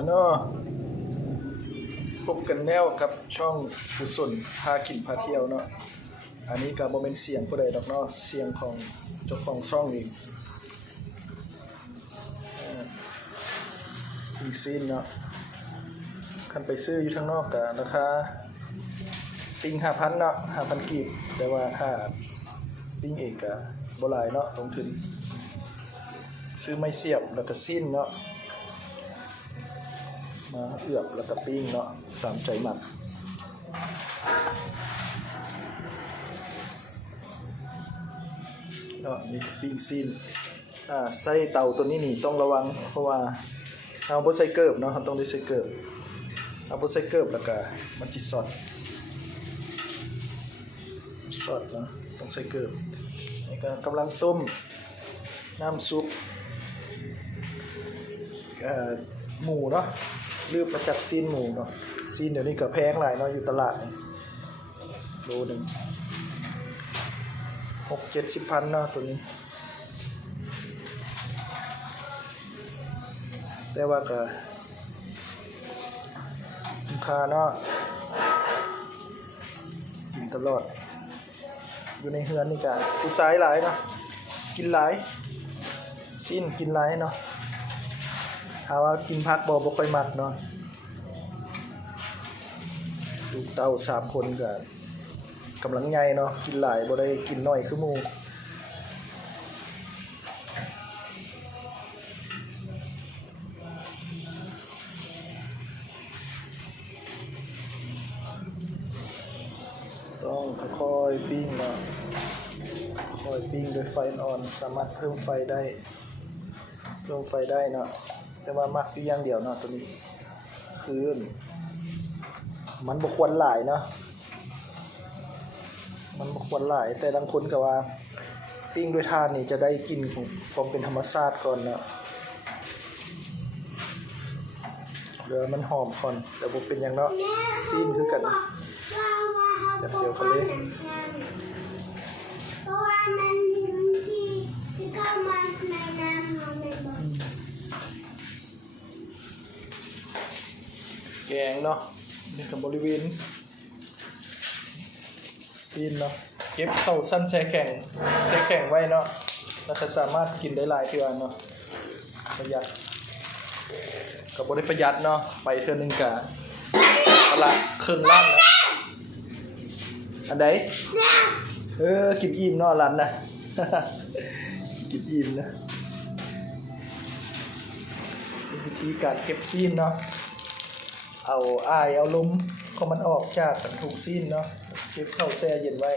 อันเนาะพบกันแนวกับช่องกุศลพากินพาเที่ยวเนาะอันนี้ก็บ่เป็นเสียงผู้ใดดอกเนาะเสียงของเจ้าของช่องเองอีซีนเนาะคันไปซื้ออยู่ทางนอกก็ราคาปิ้ง 5,000 เนาะ 5,000 กีบแต่ว่าถ้าปิ้งเองก็บ่หลายเนาะลงทุนซื้อไม้เสียบแล้วก็ซีนเนาะมาเอือบแล้วก็ปิ้งเนาะตามใจหมักเนาะนี่ปิ้งซีนใส่เตาตัวนี้นี่ต้องระวังเพราะว่าเอาบ่ใส่เกิบเนาะต้องได้ใส่เกิบเอาบ่ใส่เกิบแล้วก็มันสิสอดเนาะต้องใส่เกิบนี่ก็กำลังต้มน้ำซุปหมูเนาะลืมประจักษ์ซีนหมูเนาะซีนเดี๋ยวนี้ก็แพงหลายเนาะอยู่ตลาดโลนึง60-70 พันเนาะตัวนี้แต่ว่าก็คุ้มค่าเนาะกินตลอดอยู่ในเฮือนนี่ก็ผู้ชายหลายเนาะกินหลายซีนกินหลายเนาะหาว่ากินผักบ่ค่อยมักเนาะลูกเต้า3 คนก็กำลังใหญ่เนาะกินหลายบ่ได้กินน้อยคือหมู่ต้องค่อยๆปิ้งเนาะค่อยปิ้งโดยไฟอ่อนสามารถเพิ่มไฟได้เนาะแต่ว่ามักอยู่อย่างเดียวเนาะตัวนี้คือมันบ่ควรหลายเนาะมันบ่ควรหลายแต่บางคนก็ว่าปิ้งด้วยถ่านนี่จะได้กลิ่นของความเป็นธรรมชาติก่อนเนาะเดี๋ยวมันหอมก่อนแต่บ่เป็นหยังเนาะซีนคือกันเดี๋ยวกันเลยเพราะว่ามันมีที่เข้ามาในน้ำมันเลยแกงเนาะนี่กับบริเวณซีนเนาะเก็บเข้าสั้นแช่แข็งไว้เนาะแล้วก็สามารถกินได้หลายเทื่อเนาะประหยัดกับบริประหยัดเนาะไปเทื่อนึงกะละครึ่งล้านนะอันใดกินอิ่มเนาะร้านนะกินอิ่มนะวิธีการเก็บซีนเนาะเอาเอาลมของมันออกจากถุงซีนเนาะเก็บเข้าแช่เย็นไว้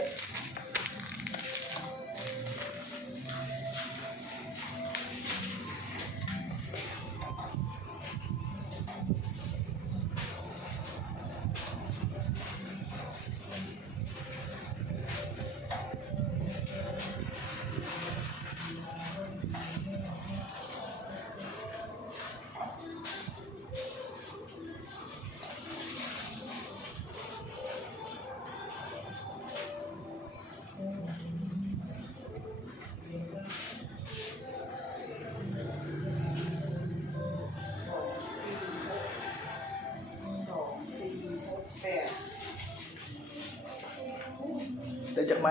ได้จากไหม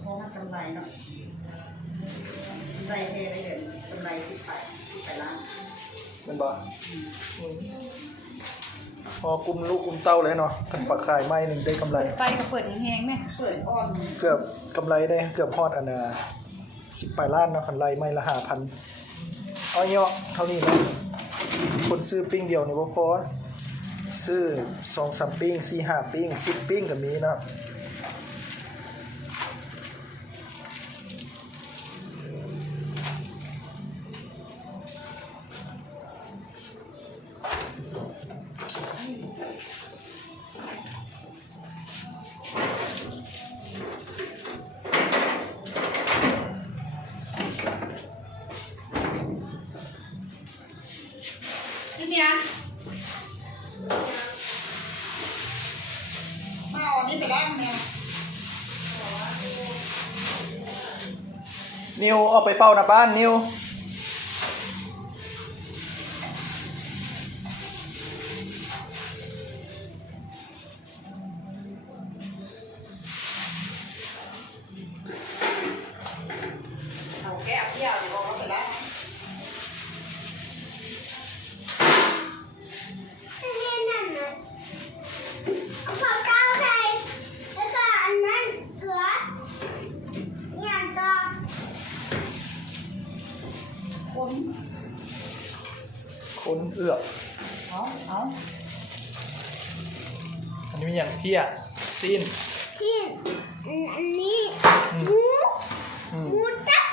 เพราะว่ากำไรเนาะกำไรเท่ได้เดือนกำไร18 ล้านมันบ่พอกุมลูกกุมเต้าเลยเนาะกันปักขายไม้หนึ่งได้กำไรไฟก็เปิดแห้งไหมเปิดอ่อนเกือบกำไรได้เกือบฮอด18 ล้านเนาะคันไรไม้ละ 5,000เอาเนาะเท่านี้เนาะคนซื้อปิ้งเดียวนี่บ่พอซื้อ 2-3 ปิ้ง 4-5 ปิ้ง 10 ปิ้งก็มีเนาะเนี่ยมาเอานี่ไปได้ไหม นิวออกไปเฝ้าหน้าบ้านนิว คนเอือก เอา อันนี้มีอย่างเพี้ยซีน พี่อันนี้ อืม หมู อืม หมูจับ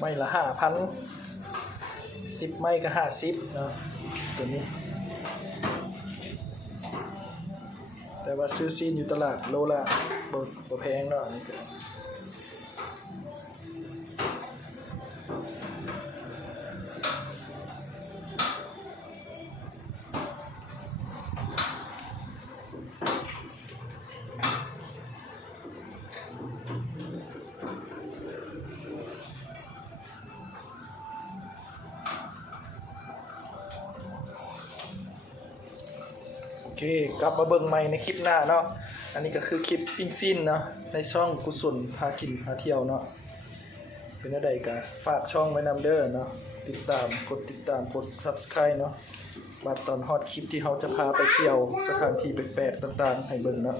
ไม่ละ5,000 10 ไม่ก็50เนาะตัวนี้ แต่ว่าซื้อซีนอยู่ตลาดโลละบ่แพงเนาะอันนี้ก็โอเคกลับมาเบิ่งใหม่ในคลิปหน้าเนาะอันนี้ก็คือคลิปปิ้งซินเนาะในช่องกุศลพากินพาเที่ยวเนาะเป็นอะไรก็ฝากช่องไว้นำเด้อเนาะติดตามกด Subscribe เนาะมาตอนฮอตคลิปที่เขาจะพาไปเที่ยวสถานที่แปลกๆต่างๆให้เบิ่งเนาะ